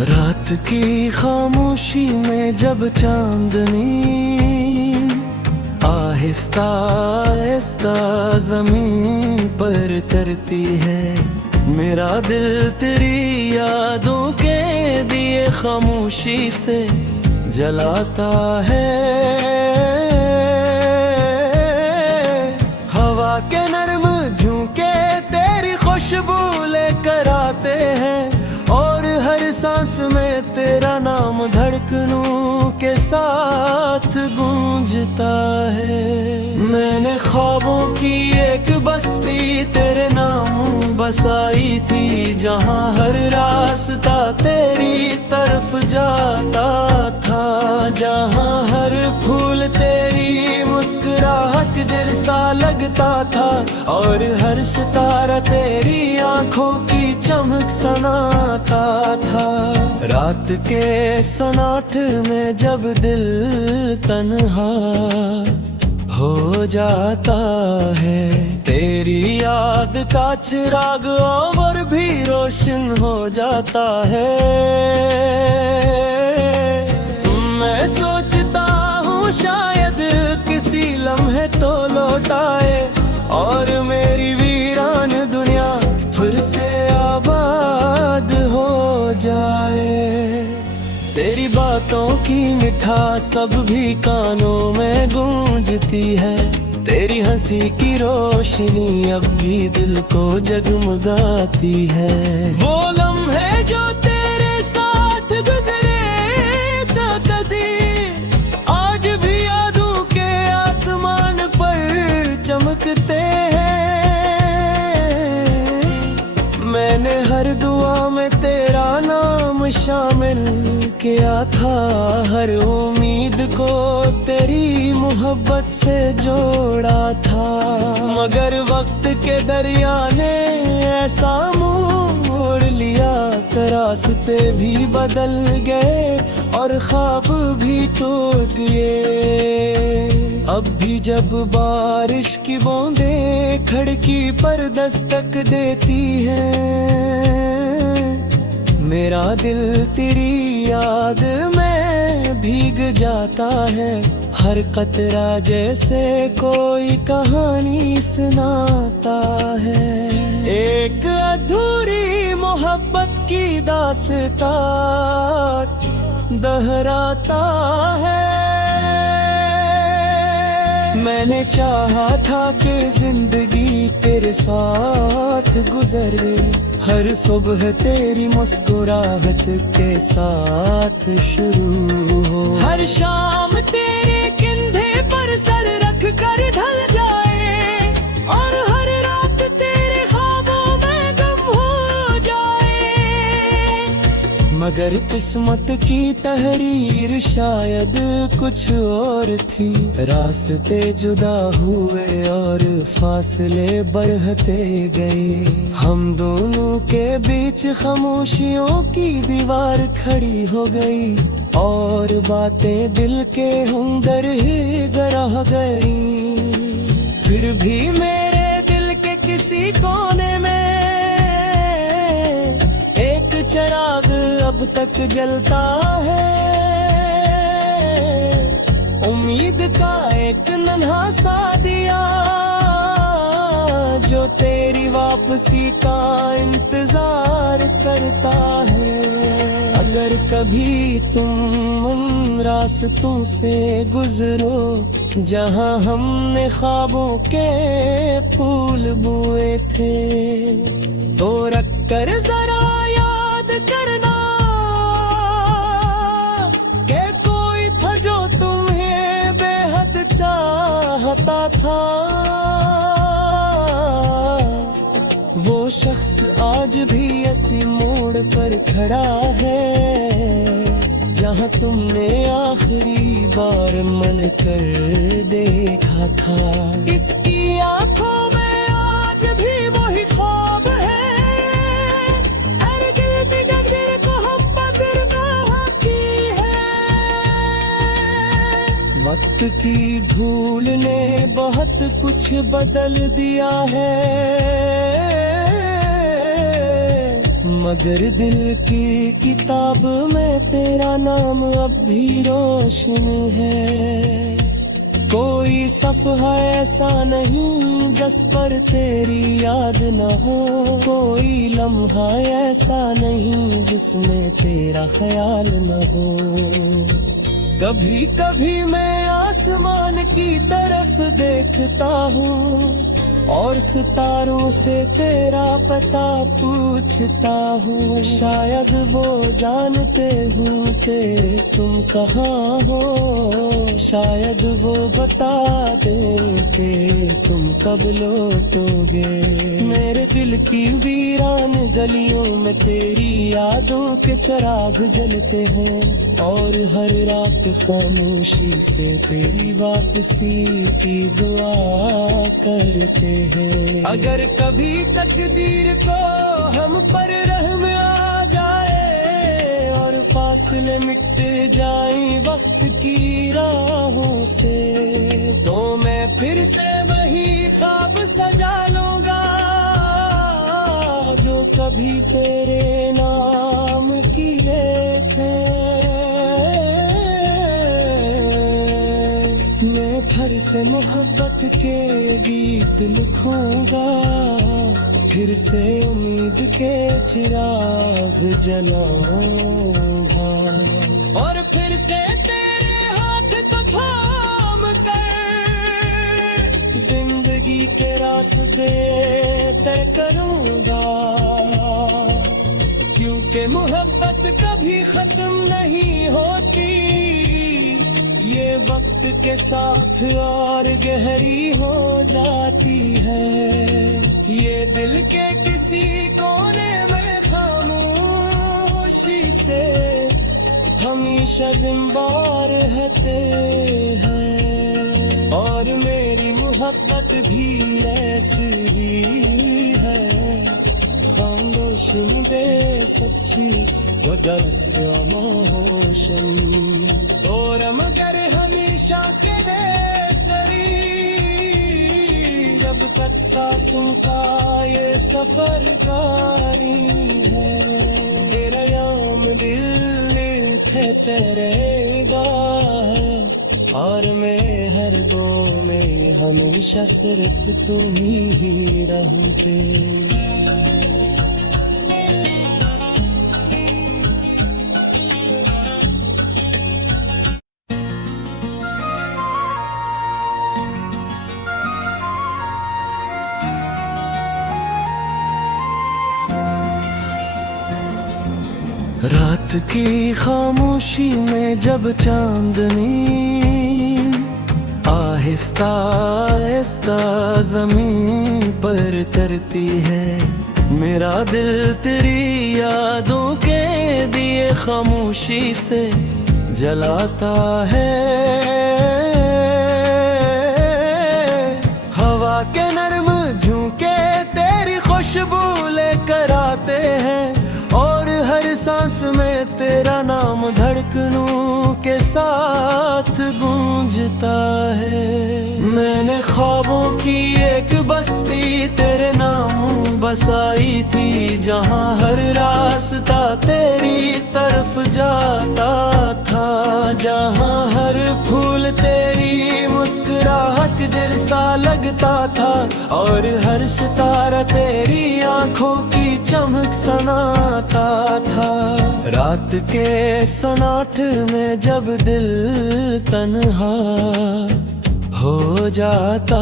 रात की खामोशी में जब चांदनी आहिस्ता आहिस्ता जमीन पर तरती है, मेरा दिल तेरी यादों के दिए खामोशी से जलाता है। हवा के नर्म झोंके तेरी खुशबू लेकर आते हैं, और हर सांस में तेरा नाम धड़कनों के साथ गूंजता है। मैंने ख्वाबों की एक बस्ती तेरे नाम बसाई थी, जहाँ हर रास्ता तेरी तरफ जाता था, जहाँ हर फूल तेरी मुस्कुराहट जैसा लगता था, और हर सितारा तेरी आंखों की चमक सनाता था। रात के सन्नाटे में जब दिल तन्हा हो जाता है, तेरी याद का चिराग और भी रोशन हो जाता है। मैं सोचता हूँ शायद किसी लम्हे तो लौट आए, और मेरी वीरान दुनिया फिर से आबाद हो जाए। तेरी बातों की मिठास अब भी कानों में गूंजती है, तेरी हंसी की रोशनी अब भी दिल को जगमगाती है। वो लम्हे जो तेरे साथ गुजरे तो कभी आज भी यादों के आसमान पर चमकते हैं। मैंने हर दुआ में तेरा नाम शामिल किया था, हर उम्मीद को तेरी मोहब्बत से जोड़ा था, मगर वक्त के दरिया ने ऐसा मोड़ लिया, रास्ते भी बदल गए और ख्वाब भी टूट गए। अब भी जब बारिश की बूंदें खिड़की पर दस्तक देती हैं, मेरा दिल तेरी याद में भीग जाता है, हर कतरा जैसे कोई कहानी सुनाता है। एक अधूरी मोहब्बत की दास्तां दोहराता है। मैंने चाहा था कि जिंदगी तेरे साथ गुजरे, हर सुबह तेरी मुस्कुराहट के साथ शुरू हो, हर शाम तेरे कंधे पर सर रख कर ढल जाए, और हर रात तेरे ख्वाबों में गुम हो जाए। मगर किस्मत की तहरीर शायद कुछ और थी, रास्ते जुदा हुए और फासले बढ़ते गए, हम दोनों के बीच खामोशियों की दीवार खड़ी हो गई, और बातें दिल के अंदर ही रह गई। फिर भी मेरे दिल के किसी कोने में एक चिराग अब तक जलता है, उम्मीद का एक नन्हा सा दिया जो तेरी वापसी का इंतजार करता है। अगर कभी तुम उन रास्तों से गुजरो जहां हमने ख्वाबों के फूल बोए थे, तो रख कर जरा याद करना कि कोई था जो तुम्हें बेहद चाहता था। वो शख्स आज भी ऐसी मोड़ पर खड़ा है, जहाँ तुमने आखिरी बार मन कर देखा था। इसकी आंखों में आज भी वही ख्वाब है, अरे गिरते गगरे को हम बदर की है। वक्त की धूल ने बहुत कुछ बदल दिया है, मगर दिल की किताब में तेरा नाम अब भी रोशन है। कोई सफ़हा ऐसा नहीं जिस पर तेरी याद न हो, कोई लम्हा ऐसा नहीं जिसमें तेरा ख्याल न हो। कभी कभी मैं आसमान की तरफ देखता हूँ और सितारों से तेरा पता पूछता हूँ। शायद वो जानते हूँ कि तुम कहाँ हो, शायद वो बता दें कि तुम कब लौटोगे। मेरे दिल की वीरान गलियों में तेरी यादों के चिराग जलते हैं और हर रात खामोशी से तेरी वापसी की दुआ करते हैं। अगर कभी तकदीर को हम पर रहम आ जाए और फासले मिट जाए वक्त की राहों से, तो मैं फिर से वही ख्वाब सजा लूंगा जो कभी तेरे नाम की देखे। मैं फिर से मोहब्बत के गीत लिखूंगा, फिर से उम्मीद के चिराग जलाऊंगा और फिर से तेरे हाथ को थाम कर जिंदगी के रास्ते तय करूंगा। क्योंकि मोहब्बत कभी खत्म नहीं होती, ये वक्त के साथ और गहरी हो जाती है। ये दिल के किसी कोने में खामोशी से हमेशा जिंदा रहते हैं। और मेरी मोहब्बत भी ऐसी ही है, खामोश दे सच्ची वगरस मोशन और मगर हमेशा के करी। जब तक सांसों का ये सफर जारी है, तेरा याम दिल कहते रहेगा और मैं हर दो में हमेशा सिर्फ तुम ही रहूंगे। रात की खामोशी में जब चांदनी आहिस्ता आहिस्ता जमीन पर तरती है, मेरा दिल तेरी यादों के दिए खामोशी से जलाता है। हवा के नरम झोंके तेरी खुशबू लेकर आते हैं और हर सांस में तेरा नाम धड़कनों के साथ गूंजता है। मैंने ख्वाबों की एक बस्ती तेरे नाम बसाई थी, जहां हर रास्ता तेरी तरफ जाता था, जहां हर फूल तेरी मुस्कुराहट जैसा लगता था और हर सितारा तेरी आंखों की चमक सनाता था। रात के सन्नाटे में जब दिल तन्हा हो जाता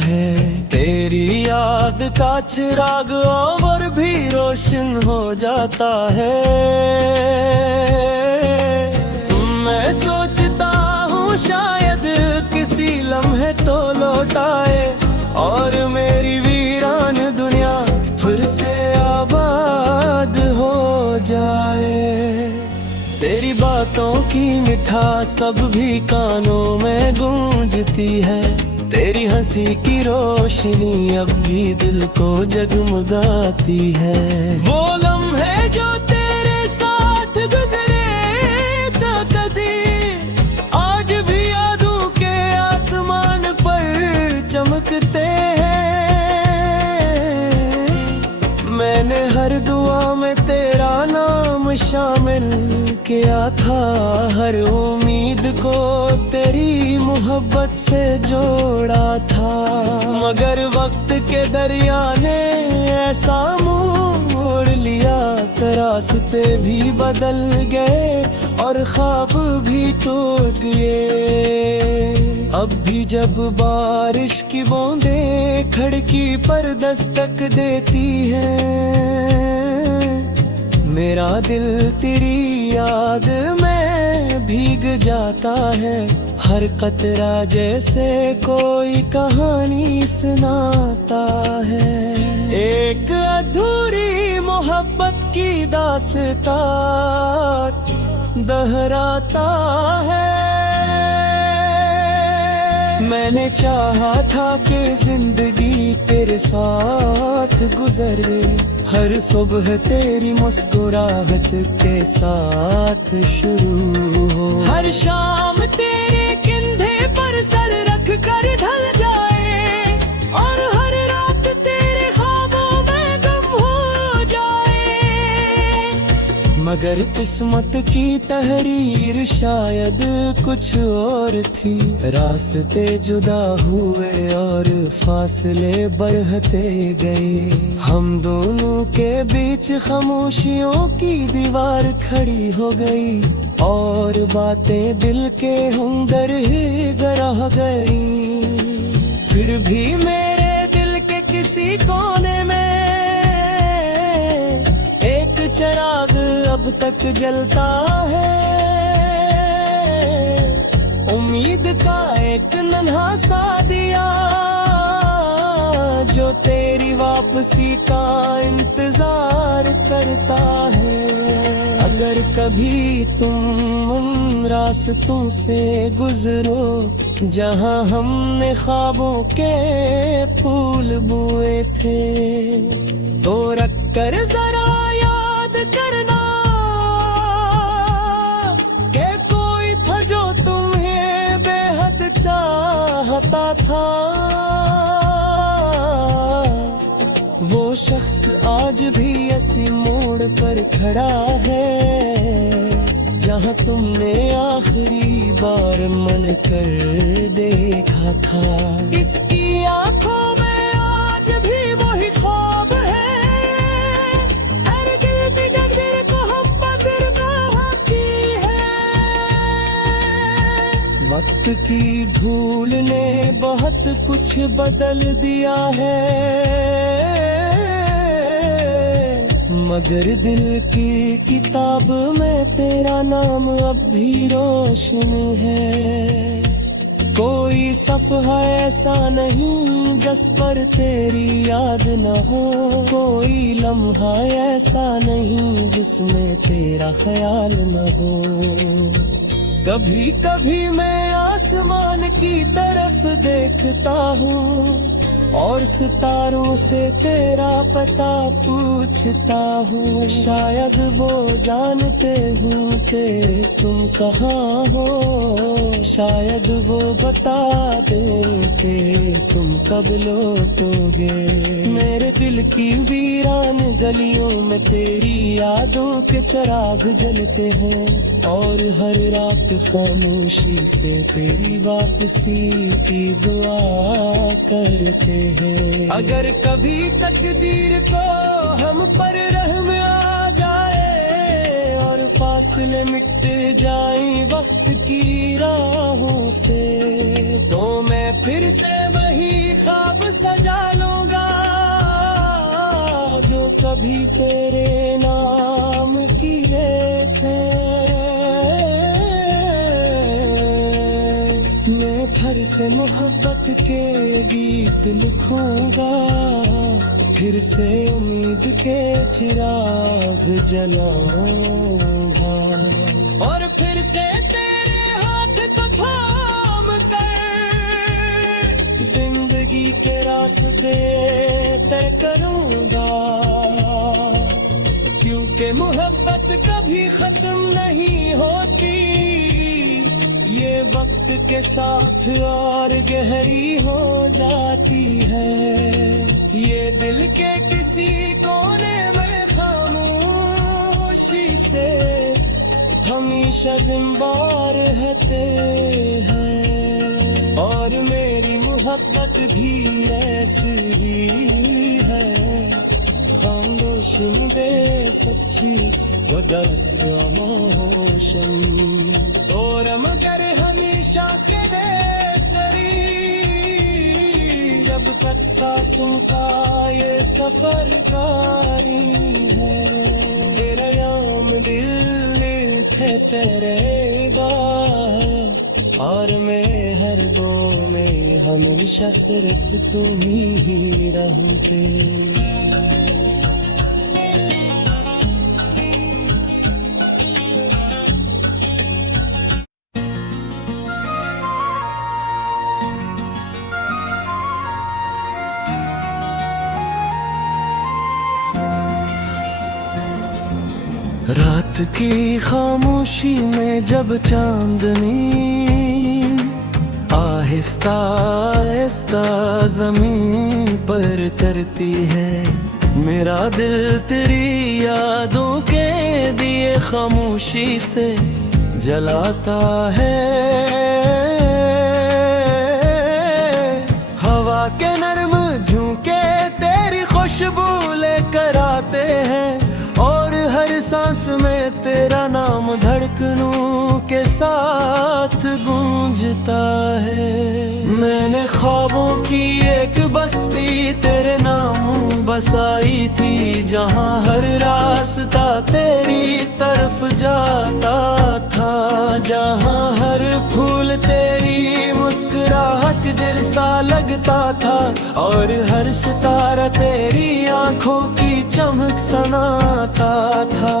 है, तेरी याद का चिराग और भी रोशन हो जाता है। मैं सोचता हूँ शायद किसी लम्हे तो लौट आए और मेरी वीरान दुनिया फिर से आबाद हो जाए। तेरी बातों की मिठास सब भी कानों में गूंजती है, तेरी हंसी की रोशनी अब भी दिल को जगमगाती है। वो लम्हे जो तेरे साथ गुजरे था कभी, आज भी यादों के आसमान पर चमकते हैं। मैंने हर दुआ में किया था हर उम्मीद को तेरी मोहब्बत से जोड़ा था, मगर वक्त के दरिया ने ऐसा मोड़ लिया, रास्ते भी बदल गए और ख्वाब भी टूट गए। अब भी जब बारिश की बूंदें खिड़की पर दस्तक देती है, मेरा दिल तेरी याद में भीग जाता है। हर कतरा जैसे कोई कहानी सुनाता है, एक अधूरी मोहब्बत की दास्तां दोहराता है। मैंने चाहा था कि जिंदगी तेरे साथ गुजरे, हर सुबह तेरी मुस्कुराहट के साथ शुरू हो, हर शाम तेरे कंधे पर सर रख कर ढल जाए, और हर रात तेरे ख्वाबों में गुम हो जाए। मगर किस्मत की तहरीर शायद कुछ और थी, रास्ते जुदा हुए और फासले बढ़ते गए। हम दोनों के बीच खामोशियों की दीवार खड़ी हो गई, और बातें दिल के अंदर ही रह गई। फिर भी मेरे दिल के किसी कोने में एक चिराग अब तक जलता है, उम्मीद का एक नन्हा सा दिया जो तेरी वापसी का इंतजार करता है। अगर कभी तुम उन रास्तों से गुजरो जहां हमने ख्वाबों के फूल बोए थे, तो रख कर जरा याद करना कि कोई था जो तुम्हें बेहद चाहता था। वो शख्स आज भी ऐसी मोड़ पर खड़ा है जहां तुमने आखिरी बार मन कर देखा था। इसकी आंखों में आज भी वही ख्वाब है, हर गिरती तकदीर को हम पर बाकी है। वक्त की धूल ने बहुत कुछ बदल दिया है, मगर दिल की किताब में तेरा नाम अब भी रोशन है। कोई सफ़हा ऐसा नहीं जिस पर तेरी याद न हो, कोई लम्हा ऐसा नहीं जिसमें तेरा ख्याल न हो। कभी कभी मैं आसमान की तरफ देखता हूँ और सितारों से तेरा पता पूछता हूँ, शायद वो जानते हूँ कि तुम कहाँ हो, शायद वो बता दे कि तुम कब लौटोगे। मेरे दिल की वीरान गलियों में तेरी यादों के चिराग जलते हैं, और हर रात खामोशी से तेरी वापसी की दुआ करते हैं। अगर कभी तकदीर को हम पर रहम आ जाए और फासले मिट जाए वक्त की राहों से, तो मैं फिर से वही ख्वाब सजा लूंगा जो कभी तेरे नाम की रेखे। मैं फिर से मोहब्बत के गीत लिखूंगा, फिर से उम्मीद के चिराग जलाऊंगा, और फिर से तेरे हाथ को थाम कर जिंदगी के रास्ते तय करूंगा। क्योंकि मोहब्बत कभी खत्म नहीं होती, ये वक्त के साथ और गहरी हो जाती है। ये दिल के किसी कोने में खामोशी से हमेशा जिम्मेदार रहते हैं। और मेरी मोहब्बत भी ऐसी ही है, खामोश मुझे सच्ची वदस मोशन। और मगर हमेशा के तेरी, जब तक सांसों का ये सफर कारी है। तेरा याम दिल थे तेरे दा, और मैं हर गो में हमेशा सिर्फ तुम ही रहते। रात की खामोशी में जब चांदनी आहिस्ता आहिस्ता जमीन पर तरती है, मेरा दिल तेरी यादों के दिए खामोशी से जलाता है। हवा के नर्म झोंके तेरी खुशबू लेकर आते हैं, और हर सांस में तेरा नाम धड़कनों के साथ गूंजता है। मैंने ख्वाबों की एक बस्ती तेरे नाम बसाई थी, जहां हर रास्ता तेरी तरफ जाता था, जहां हर फूल तेरी मुस्कुराहट जैसा लगता था, और हर सितारा तेरी आंखों की चमक सनाता था।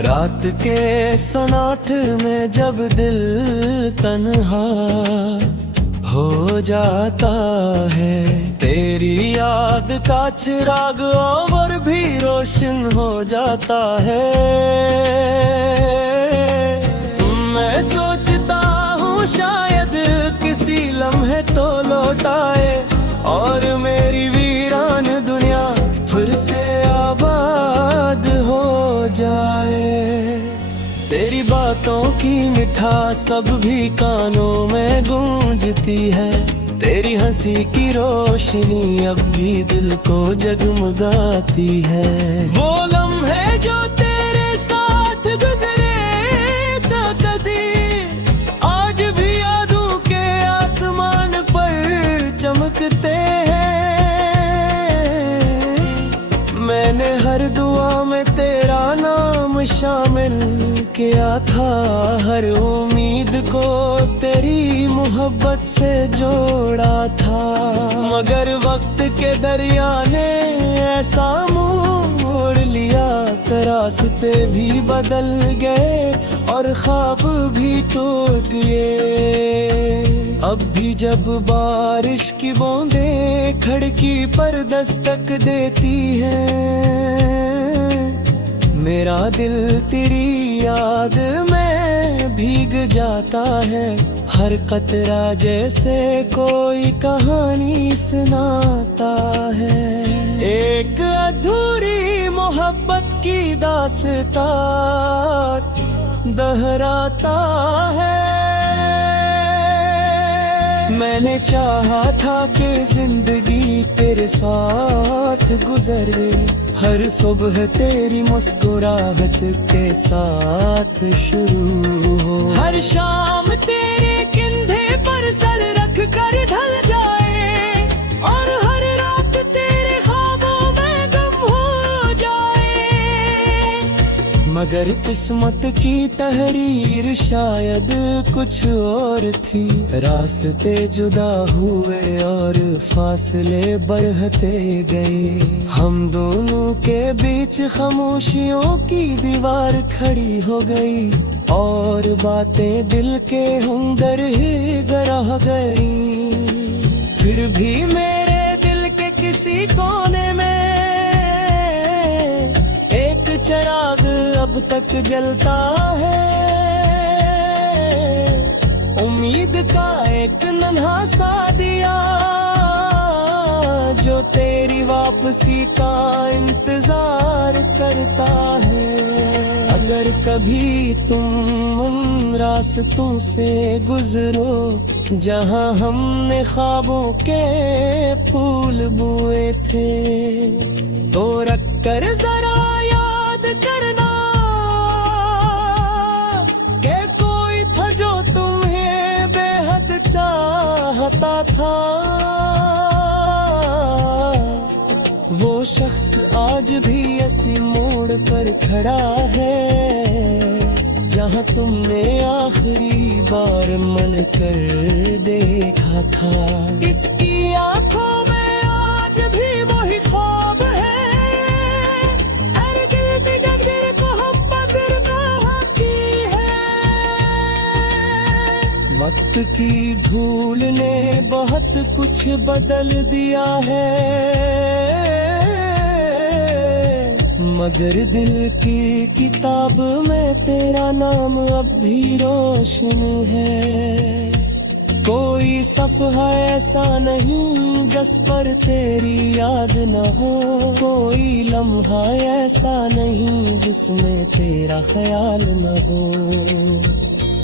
रात के सन्नाटे में जब दिल तन्हा हो जाता है, तेरी याद का चिराग और भी रोशन हो जाता है। मैं सोचता हूँ शायद किसी लम्हे तो लौट आए, और मेरी वीरान दुनिया फिर से आबाद हो जाए। तेरी बातों की मिठास सब भी कानों में गूंजती है, तेरी हंसी की रोशनी अब भी दिल को जगमगाती है। वो लम्हे जो तेरे साथ गुजरे था कदी, आज भी यादों के आसमान पर चमकते हैं। मैंने हर दुआ में तेरा नाम शामिल किया था, हर उम्मीद को तेरी मोहब्बत से जोड़ा था, मगर वक्त के दरिया ने ऐसा मोड़ लिया, रास्ते भी बदल गए और ख्वाब भी टूट गए। अब भी जब बारिश की बूंदें खिड़की पर दस्तक देती है, मेरा दिल तेरी याद में भीग जाता है। हर कतरा जैसे कोई कहानी सुनाता है, एक अधूरी मोहब्बत की दास्तां दोहराता है। मैंने चाहा था कि जिंदगी तेरे साथ गुजरे, हर सुबह तेरी मुस्कुराहट के साथ शुरू हो, हर शाम तेरे कंधे पर सर रख कर ढल जाए, और हर रात तेरे ख्वाबों में गम हो जाए। मगर किस्मत की तहरीर शायद कुछ और थी, रास्ते जुदा हुए और फासले बढ़ते गए, हम दोनों के बीच खामोशियों की दीवार खड़ी हो गई, और बातें दिल के अंदर ही रह गई। फिर भी मेरे दिल के किसी कोने में एक चिराग अब तक जलता है, उम्मीद का एक नन्हा सा दिया जो तेरी वापसी का इंतजार करता है। अगर कभी तुम उन रास्तों से गुजरो जहां हमने ख्वाबों के फूल बोए थे, तो रख कर जरा याद करना कि कोई था जो तुम्हें बेहद चाहता था। वो शख्स आज भी इसी मोड़ पर खड़ा है जहां तुमने आखिरी बार मन कर देखा था। इसकी आंखों में आज भी वही ख्वाब है, वक्त की धूल ने बहुत कुछ बदल दिया है, मगर दिल की किताब में तेरा नाम अब भी रोशन है। कोई सफ़हा ऐसा नहीं जिस पर तेरी याद न हो, कोई लम्हा ऐसा नहीं जिसमें तेरा ख्याल न हो।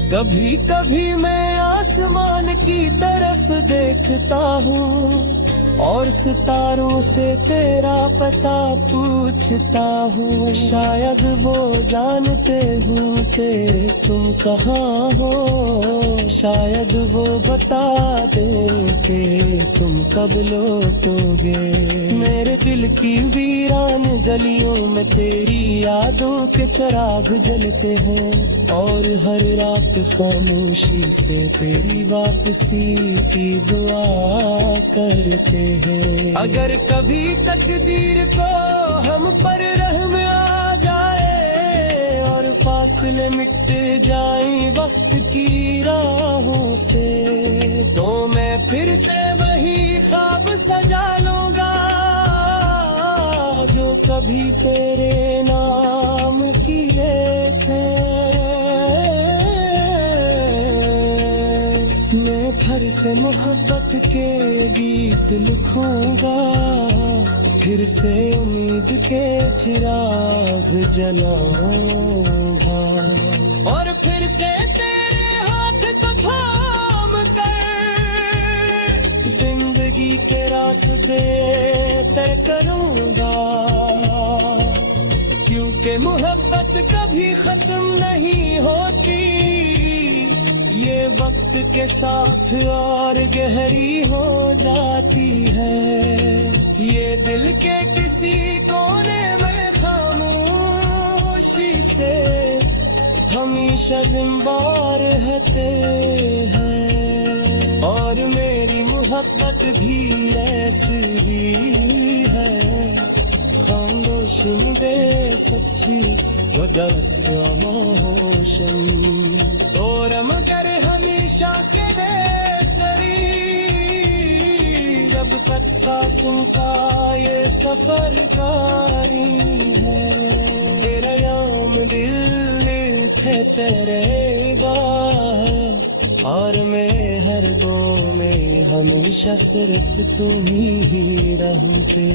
कभी कभी मैं आसमान की तरफ देखता हूँ और सितारों से तेरा पता पूछता हूँ। शायद वो जानते हूँ कि तुम कहाँ हो, शायद वो बता दें कि तुम कब लौटोगे। मेरे दिल की वीरान गलियों में तेरी यादों के चिराग जलते हैं और हर रात खामोशी से तेरी वापसी की दुआ करते हैं। अगर कभी तकदीर को हम पर रहम आ जाए और फासले मिट जाए वक्त की राहों से, तो मैं फिर से वही ख्वाब सजा लूंगा जो कभी तेरे नाम की देखे। मैं फिर से मोहब्बत के गीत लिखूंगा, फिर से उम्मीद के चिराग जलाऊंगा और फिर से तेरे हाथ को थाम कर जिंदगी के रास्ते तय करूंगा। क्योंकि मोहब्बत कभी खत्म नहीं होती, ये वक्त के साथ और गहरी हो जाती है। ये दिल के किसी कोने में खामोशी से हमेशा जिंदा रहते हैं। और मेरी मोहब्बत भी ऐसी ही है, खामोश दे सच्ची वदस आमोशन, और मगर हमेशा के करी जब तक सांसों का ये सफर कारी है। तेरा याम दिल थे तेरे गाह और मैं हर दो में हमेशा सिर्फ तुम ही रहते।